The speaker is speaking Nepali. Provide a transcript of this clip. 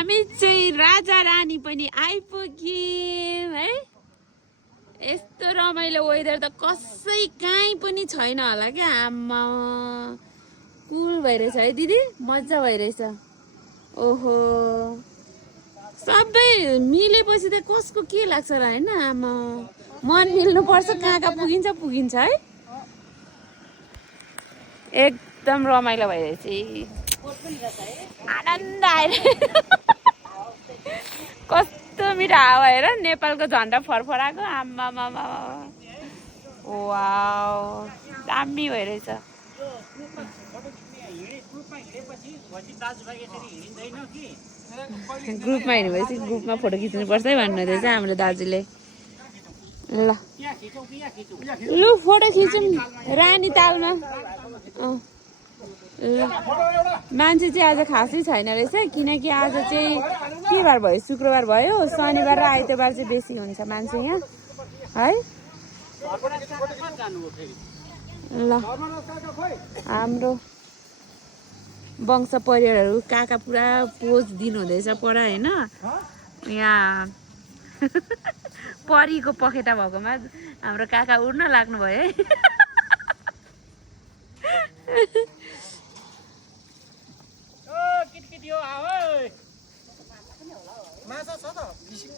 हामी चाहिँ राजा रानी पनि आइपुग्यौँ है। यस्तो रमाइलो वेदर त कसै कहीँ पनि छैन होला क्या। आमा कुल भइरहेछ है दिदी, मजा भइरहेछ। ओहो सबै मिलेपछि त कसको के लाग्छ र होइन। आमा मन मिल्नु पर्छ, कहाँ कहाँ पुगिन्छ पुगिन्छ है। एकदम रमाइलो भइरहेछ, आनन्द आइरहेछ। कस्तो मिठो हावा हेर, नेपालको झन्डा फरफराएको। आम्मामा वाउ दामी भइरहेछ। ग्रुपमा हिँडेपछि ग्रुपमा फोटो खिच्नुपर्छ है भन्नुहुँदैछ हाम्रो दाजुले। ल लु फोटो खिचौँ रानी तालमा। मान्छे चाहिँ आज खासै छैन रहेछ, किनकि आज चाहिँ के बार भयो, शुक्रबार भयो। शनिबार र आइतबार चाहिँ बेसी हुन्छ मान्छे यहाँ है। ल हाम्रो वंश परिवारहरू काका पुरा पोज दिनुहुँदैछ पर होइन। यहाँ परीको पखेटा भएकोमा हाम्रो काका उड्न लाग्नु भयो है।